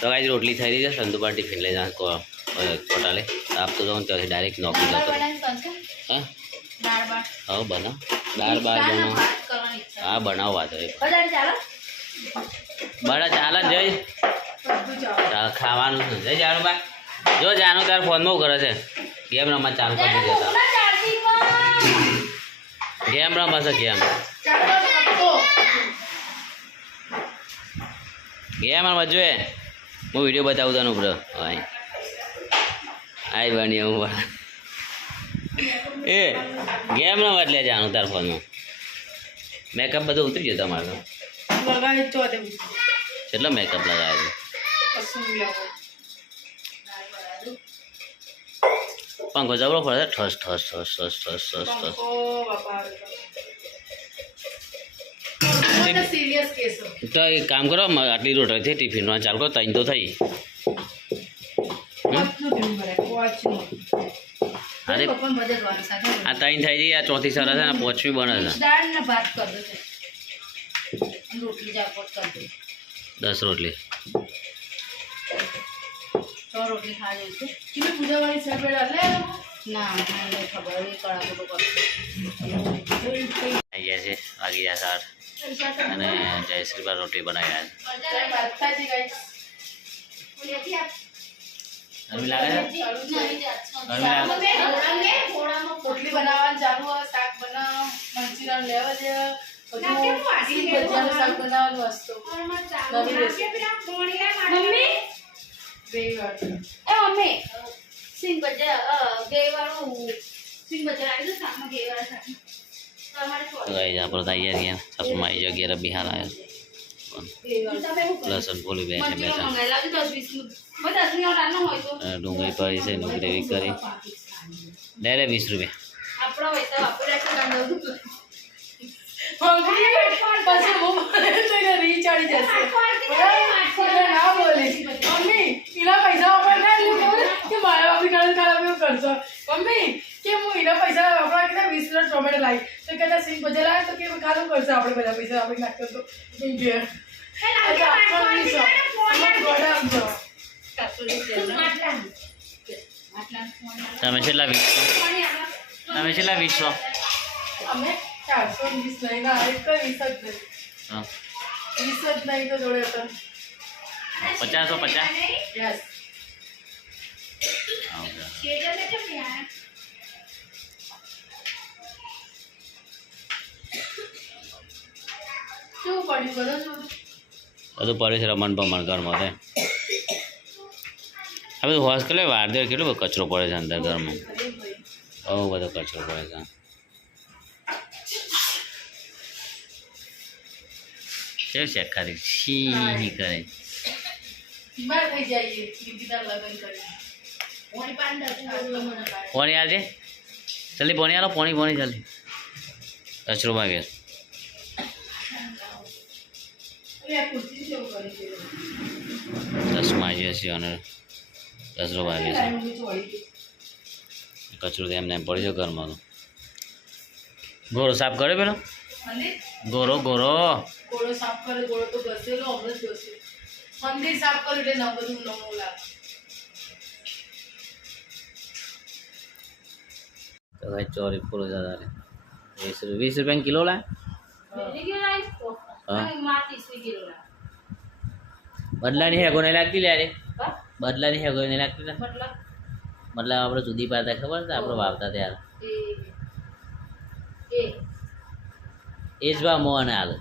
તો ગાઈસ રોટલી થઈ રહી છે. સંતુબા ટિફિન લઈ જાય કોટાલે આપતો જાઉં ત્યાંથી ડાયરેક્ટ નોકરી જતો. હા હા બનાવ દાળ બાર બનાવ. હા બનાવવા તો બડા ચાલે જઈ ખાવાનું છે. જઈ જાણું બા જો જાણું તાર ફોનમાં કરે છે ગેમ રમવા ચાલુ કરી દીધો. ગેમ રમવા છે ગેમ રમવા જોઈએ. હું વિડીયો બતાવું તને ઉપર આઈ બની હું એ ગેમ રમવા એટલે જાણું તાર ફોનમાં મેકઅપ બધું ઉતરી ગયો તમારે કેટલો મેકઅપ લગાવ્યો પંખો જબરો પડે ઠસ ઠસ ઠસ ઠસ ઠસ ઠસ ઠસ. તો એક કામ કરો આટલી રોટલી થઈ ટિફિનમાં ચાલ કરો ત્રણ તો થઈ. અરે આ ત્રણ થઈ ગઈ આ ચોથી સરસ છે ને પાંચમી બને છે. 10 રોટલી આવી ગયા છે વાગી ગયા 7 અને જયશ્રીબા રોટી બનાવ્યા છે. ગરમી લાગે રોટલી બનાવવાનું ચાલુ હોય શાક બનાવ મંચુરિયન લેવા દે શાક બનાવવાનું વસ્તુ મમ્મી સિંગ ભજીયા ગઈ વાળું સિંગ ભજીયા આવી દો શાકમાં ગઈ વાળા શાક ગાઈસ આપણે તૈયાર ગયા સાસુમાં આવી જગ્યા બિહાર આવ્યા લસણ ફોલી બે છે બેટા ડુંગળી પડી છે ગ્રેવી કરી લે લે 20 રૂપિયા. ટોમેટો લાવી તો કદાચ સિંગ ભજીયા લાવે તો કે ખાલું કરશે આપણે બધા પૈસા આપણે નાખતો તો તમે કેટલા 20 તમે કેટલા 20 અમે 420 લઈને આવે તો 20 જ નહીં. હા 20 જ નહીં તો જોડે તો 50 યસ શું પડ્યું બધું પડ્યું છે રમણ ભમણ ઘરમાં તે આ બધું હોશ કરે વાર દે કેટલો બધો કચરો પડે છે અંદર ઘરમાં બહુ બધો કચરો પડે છે. કેવું ચેક કરી છી કરે બીમાર થઈ જાય બીજા લગન કરી પોણી આવજે જલ્દી પોણી આલો પોણી પોણી જલ્દી કચરો ભાગે ચશ્મા જે છે અને કચરો ભાગે છે કચરો એમને એમ પડી ગયો ઘરમાં તો ગોરો સાફ કરે પેલો ગોરો ગોરો ગોળો સાફ કરે ગોળો તો ઘસેલો હમણાં જ ઘસે મંદિર સાફ કરે એટલે ન બધું નવું લાગે. તો ભાઈ ચોરી પૂરો જતા રે 20 રૂપિયા કિલો લા બદલાની હેગો નહીં લાગતી લે રે બદલાની હેગો નહીં લાગતી મતલબ આપણે જુદી પાતા ખબર છે આપણે વાવતા ત્યારે એ જ ભાવ મોને હાલ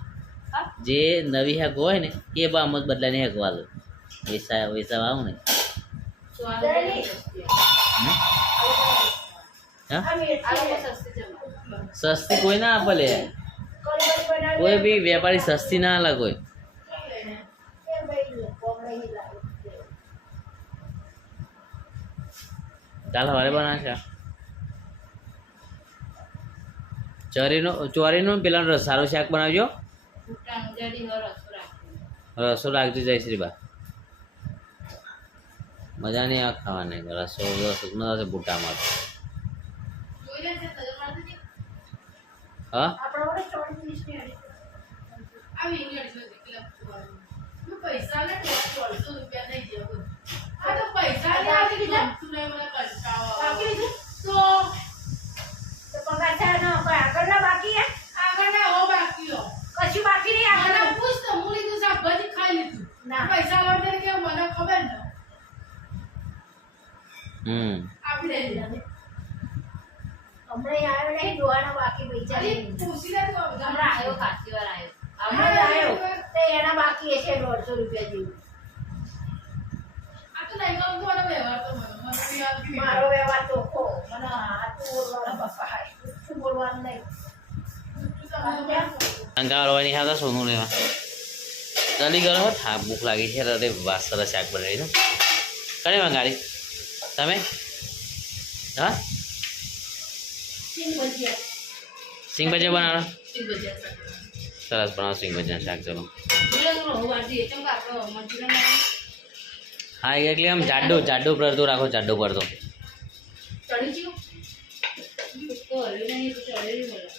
જે નવી હેગ હોય ને એ ભાવમાં જ બદલાની હેગ હાલ વૈસા વૈસા વાવ ને સસ્તી કોઈ ના આપે લે કોઈ બી વેપારી સસ્તી ના હાલે કોઈ ચાલ હવારે બનાવશે ચોરીનું પેલા સારું શાક બનાવજો રસો રાખજો જયશ્રીબા મજા નહીં આવે ખાવાની રસો મજા આવશે ભૂટામાં હા આપણા વડે 4 મિનિટની અડી. આ વિંગડ છે કેટલા ખોવાનું. તું પૈસા લે 400 રૂપિયા નહીં જેવું. આ તો પૈસા લે બાકી દીધા? તું નહીં મને કંટાળો આવે. બાકી દીધું? તો પગાર થાય ને કોઈ આગળના બાકી હે? આગળના હો બાકી હો. કશું બાકી નહીં મને આગળ. પૂછ તો હું લીધું શાકભાજી ખાઈ લીધું. ના. પૈસા વળતે કે મને ખબર ને. આપી દે હમણાં આવ્યો નહીં જોવાના બાકી પૈસા અરે નહીં. પૂછી લે તું આ બધા. હમણાં આવ્યો ખાસી વાર આવ્યો. હમણાં જ આવ્યો તો એના બાકી હશે 150 રૂપિયા જેવું. આ તો નહીં ગમતું અને વ્યવહાર તો મને બી આવતી મારો વ્યવહાર ચોખ્ખો. મને હાથું બોલવાના બાપા હાય. શું બોલવાનું નહીં. અંકા વાળવાની હતા સોનું લેવા ચાલી ગયો હોત હા ભૂખ લાગી છે તો વાસ સરસ શાક બનાવી દો કરે મંગાડી તમે હા સિંગ ભજીયા. સિંગ ભજીયા બનાવો સિંગ ભજીયા સરસ બનાવો સિંગ ભજીયા શાક ચલો હા એટલે આમ જાડું પડતું રાખો જાડું પડતો ચડી ગયું તો હલ્યું નહીં તો ચડેલું બોલો.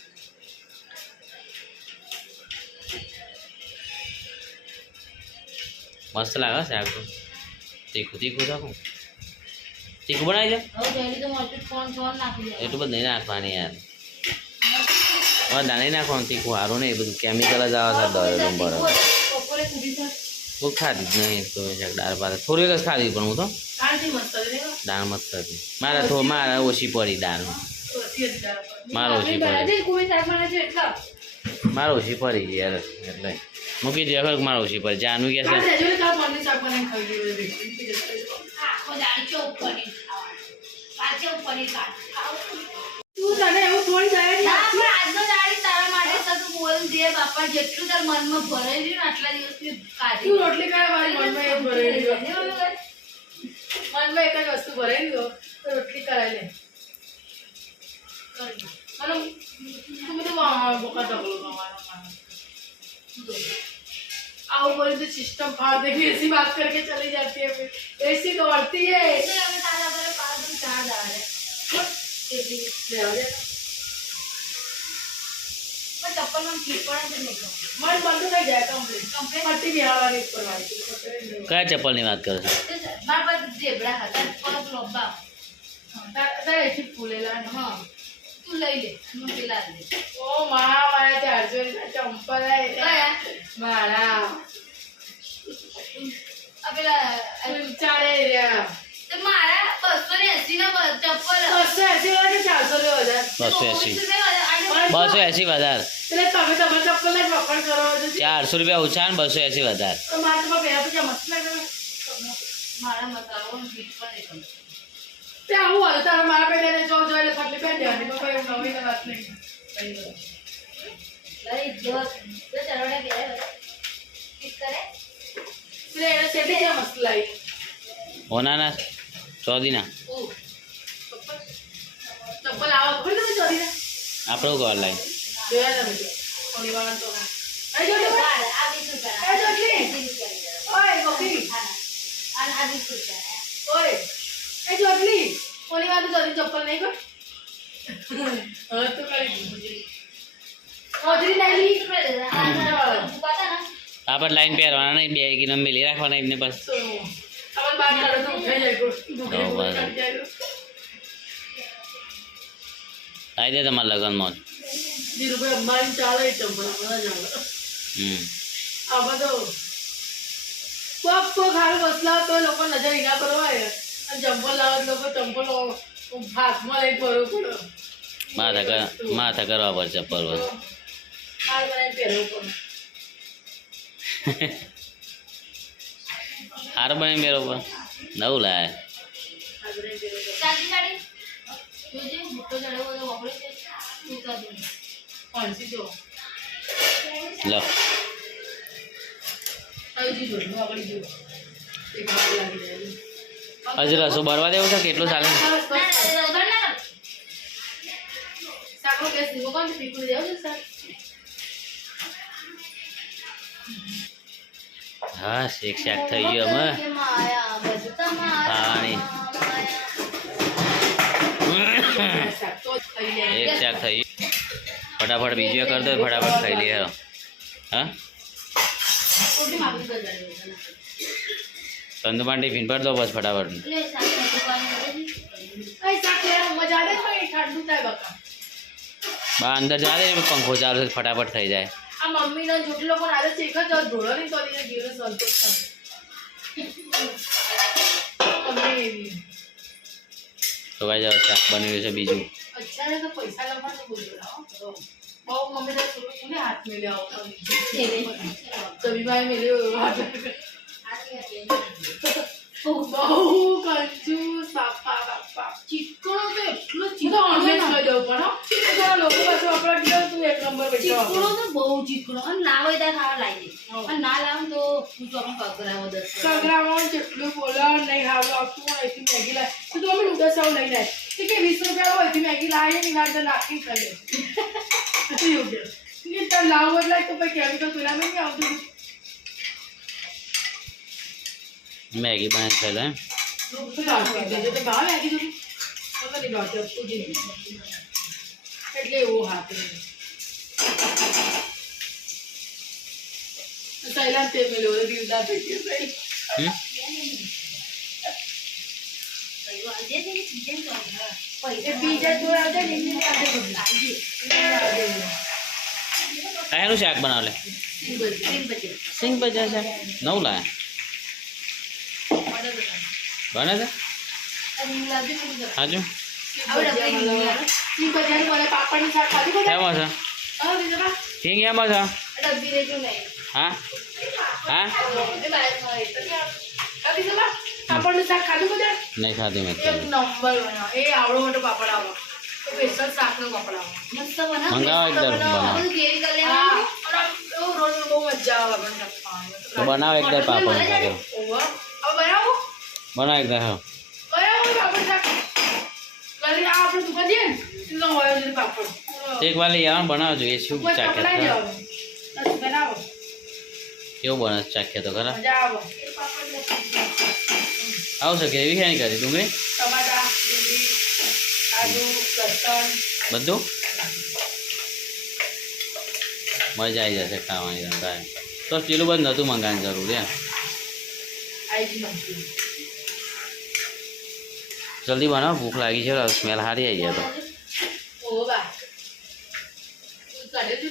મસ્ત લાગે શાક તો તીખું રાખું તીખું બનાવી દો હવે જલ્દી તો મોટું ફોન નાખી દે. એટલું બધું નહીં નાખવાની યાર હવે દાણી નાખવાનું તીખું સારું નહીં બધું કેમિકલ જ આવે છે દરનું બરાબર બપોરે કુડી થાય. હું ખાધી જ નહીં તો દાળ ભાત થોડી વખત ખાધી પણ હું તો કાલથી મસ્ત હતી ને દાળ મસ્ત હતી મારે ઓછી પડી દાળ તો હતી જ દાળ પર. મારે ઓછી પડી આજે કુડી શાક બનાવે છે એટલા. મારે ઓછી પડી યાર એટલે મૂકી દે ખબર મારે ઓછી પડી જાનું કે કાલ છે રહેજો ને કાલ પનીર શાક બનાવીને ખાઈ લેવું. આખો દાળ ચોપ પનીર ખાવાનું. પાછો પનીર ખાવાનું. તું તને એવું થોડી જાય ના પણ આજનો દાડી તારા માટે તો તું બોલ દે બાપા જેટલું તાર મનમાં ભરાઈ રહ્યું ને આટલા દિવસથી કાઢી. તું રોટલી કરે મારી મનમાં એક ભરાઈ ગયો. મનમાં એક જ વસ્તુ ભરાઈ ગયો તો રોટલી કરાવી લે. મને તું બધું બોકા ઢગલો મારો आओ बोले तो सिस्टम फाड़ देगी ऐसी बात करके चली जाती है फिर ऐसी दौड़ती है અમે તારા ઘરે પાછું 4 દાડે. ले आ जा પણ ચપ્પલમાં ફીટ પડે તો નહીં ગમે. मन बंद नहीं जाए कंप्लीट Complaint? पट्टी बिहार वाली ऊपर वाली કયા ચપ્પલની વાત કરો છો મારા પાસે ઝેબ્રા હતા પગ લોબા. तारे ऐसी फूलेला ना હા તું લઈ લે હું પેલા લે. ओ मां मारा चार्जर का चंपल है કયા मारा આ પેલા चारे रे તો મારા 280 ના ચપ્પલ बस ऐसे वाले 400 ले हो जाए 280 વધારે એટલે તમે તમારા ચપ્પલ ને પકડ કરો છો 400 રૂપિયા ઓછા ને 280 વધારે તો મારે તો પહેલા તો મસ્ત લાગે મારા મતાવો ફીટ પડે ગમે. તે આવું હાલ તારા મારા પેલા જો જો એટલે ફટલી પહેરી દેવાની તો કોઈ નવી વાત નહીં લઈ જો તો ચરવડે બે ફીટ કરે. એટલે એને સેટી કેમ મસ્ત લાગી હોનાના ચોદીના ઓ ચપ્પલ આવો ખબર તમે ચોરી ને આપણું ઘર લાઈ જોયા તમે કોની વાળા તો આ જો આ 20 રૂપિયા. આ જો કી 20 રૂપિયા. ઓય કોકી આ 20 રૂપિયા. ઓય એ જોટલી કોની વાળા ચોરી ચપ્પલ નહીં કર હવે તો કરી દીધું ઓજરી લાવી આપણે લાઈન પહેરવાના નહીં 2 કિલો મેલી રાખવાના એમને બસ તો અમન બાર કાઢો તો ઉઠાઈ જાય હા, બરાબર. આવી દે તમારા લગ્નમાં ધીરુભાઈ અંબાણી ચાલે ચંપલ બધા ચાલે આ બધો કોક હાલ બસલા તો લોકો નજર ઈના કરવા આવે અને ચંપલ લાવે તો લોકો ચંપલ હાથમાં લઈ ફરવું પડે માથા કરવા પડશે ચપ્પલ પર હાલ બનાવી પહેરવું પડે હાર બને મેરો પર નવું લાય હાલ બનાવી પહેરવું પડે ચાલી ચાલી જોજે મોટો જડો બધો વગડે છે ઉતા દે. પાંચી જો લો આવી જો આગળ જો એક હાથ લાગી જાય હજુ રસો ભરવા દેવું છે કેટલું ચાલે ના ના રગડ ના કર. સાકો કેસ દીવો કોણ પીકું દેવું છે સર હા શેક શાક થઈ ગયું અમે કે માયા બધું તમારા પાણી. માયા. શાક તો જ ખાઈ લે એક શાક થઈ ગયું ફટાફટ બીજું એ કરી દો ફટાફટ ખાઈ લઈએ હા રોટલી માપી કરી દેવાની. ચંદુભાઈ ટિફિન પર દો બસ ફટાફટ એટલે શાક મૂકવાનું કરે છે. કઈ શાક લેવાનું મજા આવે પણ ઠંડુ થાય બકા. બા અંદર જા દે પંખો ચાલુ છે, ફટાફટ થઈ જાય. આ મમ્મીનો જોટલો પણ આદત છે એક જ ઢોળો નહીં તો એને જીવનો સંતોષ થશે. મમ્મી એવી. તો ભાઈ જાઓ શાક બની રહ્યું છે બીજું. અત્યારે તો પૈસા લગવાનું તો બોલ્યો બહુ મમ્મી તો થોડું હાથ મેલ્યો આવો સબીભાઈ મેલ્યો હાથ બહુ કંજૂસ બાપા બાપા ચીકણો તો એટલો ચીકણો કહી દઉં પણ લોકો પાછું આપણા કીધું તું એક નંબર ચીકણો બેઠો તો બહુ ચીકણો અને ના હોય ત્યાં ખાવા લાવી દે અને ના લાવું તો હું તો આપણે કગરાવો 10 સગરામાં જેટલું બોલો નહીં હાવ આપતું અહીંથી મેગી લાવે તો અમે નૂડલ્સ આવું લઈ જાય કે 20 રૂપિયા હોય અહીંથી મેગી લાવીએ ને ના નાખી ખાઈ લે એવું કે લાવું એટલે તો પછી કેમિકલ પેલામાં નહીં આવતું મેગી બને છે લે એટલે એવું હાથ સહેલા તે મેળવ્યો દીવડા થઈ ગયો બીજા જોર આવશે ને એનું શાક બનાવ લે સિંગ ભજીયા છે નવ લાયા બને છે હાજુ પાપડનું શાક ખાધું એમાં છે સિંગ એમાં છે ડબ્બી લેજો નહીં હા હા પાપડનું શાક ખાધું બધા નહીં ખાધી મેં એક નંબર બનાવો એ આવડો મોટો પાપડ આવો સ્પેશિયલ શાકનો પાપડ આવો મસ્ત બનાવો મંગાવો એકદમ બનાવો બધું ગ્રેવી કરી લેવાનું રોજ બહુ મજા આવે આપણને તો બનાવો એકદમ પાપડ હવે બનાવો બનાવો એકદમ હા બનાવો પાપડ શાક કરી આ આપણે દુકાન જઈએ ને તો હોય જ પાપડ એક વાર લઈ આવવાનું બનાવજો એ શું ચાખ્યા બનાવો કેવું બને ચાખ્યા તો ખરા મજા આવે આવશે ગ્રેવી ક્યાં કરી ડુંગળી ટમાટા ડુંગળી આદુ લસણ બધું મજા આવી જશે ખાવાની કાંઈ તો પેલું બધું નહોતું મંગાવવાની જરૂર એમ આઈજી મંચુરિયન જલ્દી બનાવો ભૂખ લાગી છે સ્મેલ સારી આવી જાય તો ઓ બા તું કાઢે છે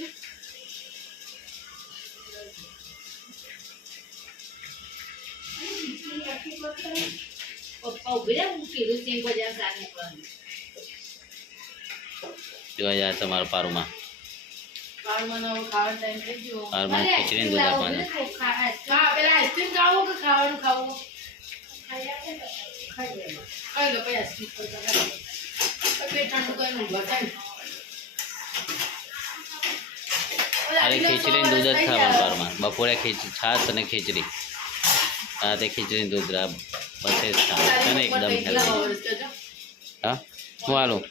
પપ્પા ઉભી રહે હું કીધું સિંગ ભજીયા શાક મૂકવાનું જોવા જાય તમારા પારુમાં બાળમાં ખાવાનો ટાઈમ થઈ ગયો પારુમાં ખીચડી દૂધ આપવાનું હા પેલા આઈસ્ક્રીમ ખાવું કે ખાવાનું ખાવું ખાઈ લો કઈ લો પછી આઈસ્ક્રીમ પર પેટ ઠંડુ કરીને ઊભા થાય ખાલી ખીચડી દૂધ જ ખાવાનું પારુમાં બપોરે છાશ અને ખીચડી રાતે ખીચડી દૂધ બસે જ ખાવાનું છે ને એકદમ હેલ્ધી હા હું હાલું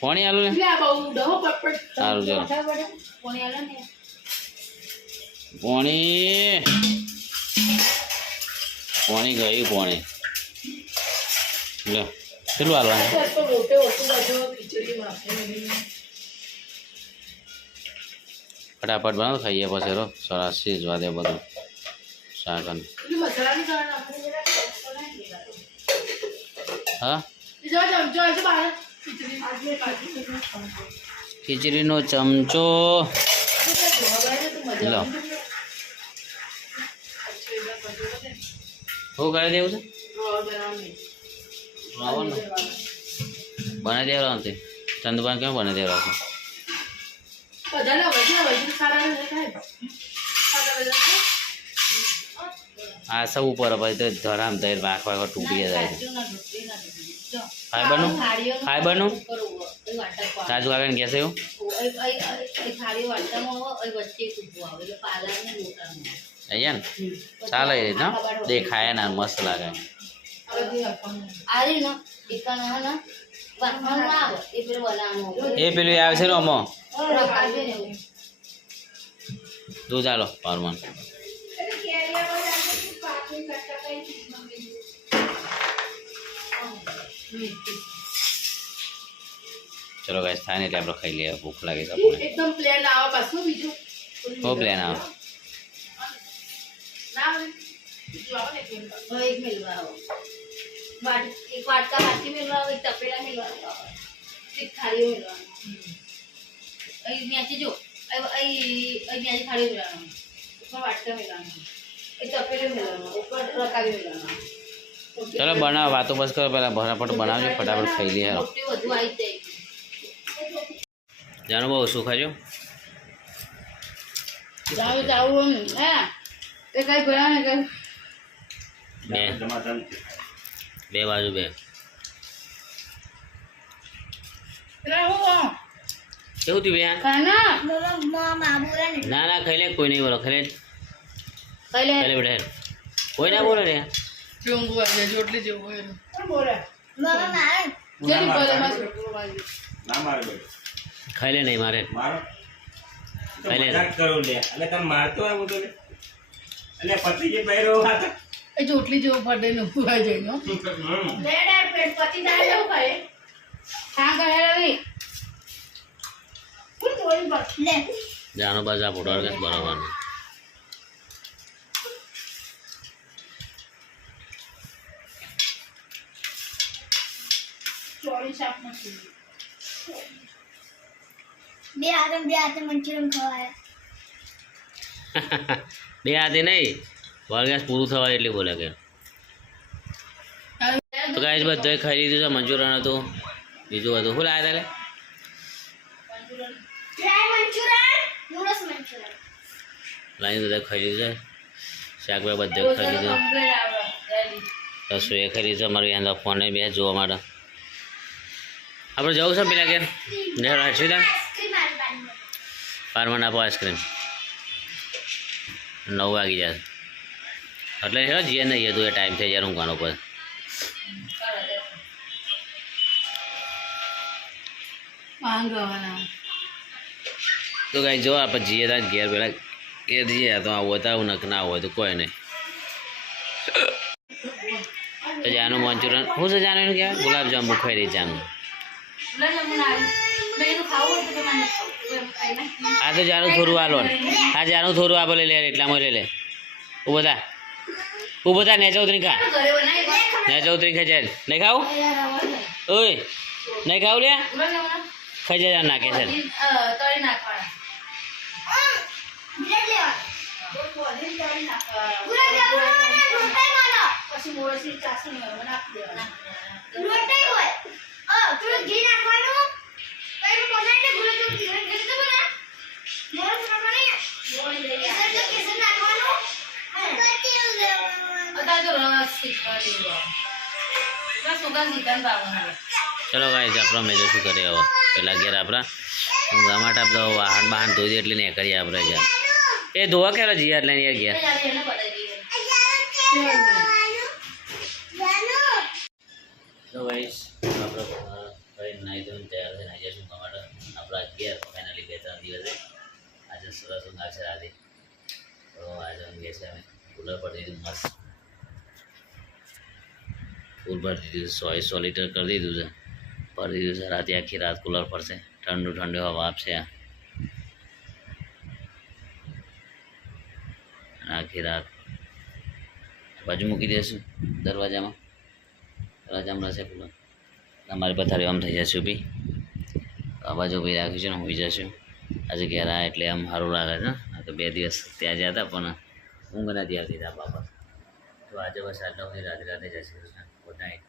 પાણી હાલું ને સારું ચાલો કોણી આલો ને પાણી પાણી ગયું પાણી લો કેટલું હાલવાનું ફટાફટ બનાવો ખાઈએ પછી રો સરસ સીજવા દે બધું શાક અને હા ખીચડીનો ચમચો લો શું કરી દેવું છે આવવાનું બનાવી દેવાનો તે ચંદુભાઈ કેમ બનાવી દેવાનો છે આ સૌ ઉપર પછી તો ધરામ થઈ વાંક વાંક તૂટી જાય છે ફાઈબરનું ફાઈબરનું તાજુ આવે ને કહેશે એવું અહીંયા ને ચાલે એ રીતના દેખાય ને મસ્ત લાગે એ પેલું આવે છે રોમો દૂધ આલો પારમાન ચલો ગાઈસ થાય ને એટલે આપણે ખાઈ લઈએ ભૂખ લાગે છે આપણને એકદમ પ્લેન આવે પાછું બીજું બહુ પ્લેન આવે ના આવે બીજું આવે ને એક મિનિટ. હવે એક મેળવા આવો એક વાટકા હાથી મેળવા આવો એક તપેલા મેળવા આવો એક થાળીઓ મેળવા અહીં ન્યાચી જો અહીં ન્યાચી થાળીઓ મેળવવાનું ઉપર વાટકા મેળવવાનું એક તપેલો મેળવવાનું ઉપર રકાબી મેળવવાનું ચલો બનાવો વાતો બસ કરો પેલા ફટાફટ બનાવજો ફટાફટ ખાઈ લઈએ હાલો રોટલી વધુ આવી જાય જાણો બહુ શું ખાજો જાવું હા એ કઈ ભરા ને કઈ બે બાજુ બે કેવું થયું બે ખાના ના ના ખાઈ લે કોઈ નહીં બોલો ખાઈ લે ખાઈ લે ખાઈ લે બેટા કોઈ ના બોલે રે ચૂંગું આવે રોટલી જેવું હોય એનું. કોણ બોલે જેની બોલે માં રોટલો વાળી. ના મારે ભાઈ ખાઈ લે નહીં મારે મારો ખાઈ લે. મજાક કરું લે એટલે તમે મારતો હોય હું તો લે એટલે પતિ જે બહેરો હતા એ ચોટલી જેવું ફટે ને ઉભા જઈને હો. હા કરે રવિ કોણ તોડી પાડે? જાનો બસ આ ફોટો બરાબર ચોળી શાક નથી. બે હાથે મંચુરિયન ખવાય બે હાથે નહીં વળગાસ પૂરું થવા એટલે બોલે કે તો ગાઈસ બધાએ ખાઈ લીધું છે મંચુરિયન હતું બીજું હતું શું લાવ્યા તા ડ્રાય મંચુરિયન નૂડલ્સ મંચુરિયન લાઈને બધા ખાઈ લીધું છે શાક બે બધે ખાઈ લીધું રસોઈ ખાઈ લીધું અમારું યાદ ફોને બે જોવા માટે આપણે જવું છે પેલા કે હર્ષિતા આઈસ્ક્રીમ આલવાની પારમાં આપો આઈસ્ક્રીમ 9 વાગી જશે એટલે હેરો જીએ નહીં હતું એ ટાઈમ થઈ જાય ઊંઘવાનો પર માંગવાના. તો કાંઈ જો આપણે જઈએ ત્યાં ઘેર પેલા ઘેર જઈએ તો આવું હતા આવું નક ના હોય તો કોઈ નહીં તો જાનું મંચુરિયન શું છે જાનું એનું કહેવાય ગુલાબજાંબુ ખાઈ રહી જાનું આ તો જાનું થોડું આલો આ જાનું થોડું આપે લે એટલામાં લઈ લે ઊભો થા નેચા ઉતરી ખા નેચા ઉતરી ખાઈ જાય નહીં ખાવું ઓય નહીં ખાવું લે ખાઈ જાય નાખે છે તળી નાખવાના બ્રેડ લેવા તળી નાખવાના ગુલાબ જામુન અને રોટાઈ માનો પછી મોરસી ચાસણી નાખી દેવાના રોટાઈ હોય થોડું ઘી નાખવાનું કઈ બનાવીને ગુલાબ જામુન ઘી તો બના મોરસ નાખવાની કેસર નાખવાનું અત્યારે તો રસ શીખવાડી બસ સુગંધ સીધા ભાવના ચલો ગાઈસ આપણો મેજર શું કરીએ હવે પેલા ઘેર આપણા ટમાટા આપણે વાહન બહાન ધોઈ દે એટલે નહીં કરીએ આપણે ઘેર એ ધોવા ક્યારે જઈએ એટલે યાર ઘેર એને બતાવી દઈએ તો ગાઈસ આપણે ભાઈ નાહી ધોઈને તૈયાર થઈને આવી જઈશું ટમાટર આપણા ઘેર ફાઇનલી 2-3 દિવસે આજે સરસ ઊંઘ આવશે રાતે તો આજે ઊંઘે છે અમે કુલર પર દીધું મસ્ત ફૂલ ભરી દીધું 100 લીટર કરી દીધું છે ભરી દીધું છે રાતે આખી રાત કુલર ફરશે ઠંડુ ઠંડુ હવા આપશે અને આખી રાત બાજુ મૂકી દઈશું દરવાજામાં રહેશે કુલર અમારી પથારી આમ થઈ જશે ઊભી આ બાજુ ઊભી રાખીશું ને હોઈ જશું આજે ઘેર આવ્યા એટલે આમ સારું લાગે છે ને તો 2 દિવસ ત્યાં ગયા હતા પણ ઊંઘ નથી આવતી હતા બાપા તો આજે બસ આટલા રાતે જશે ગુડ નાઇટ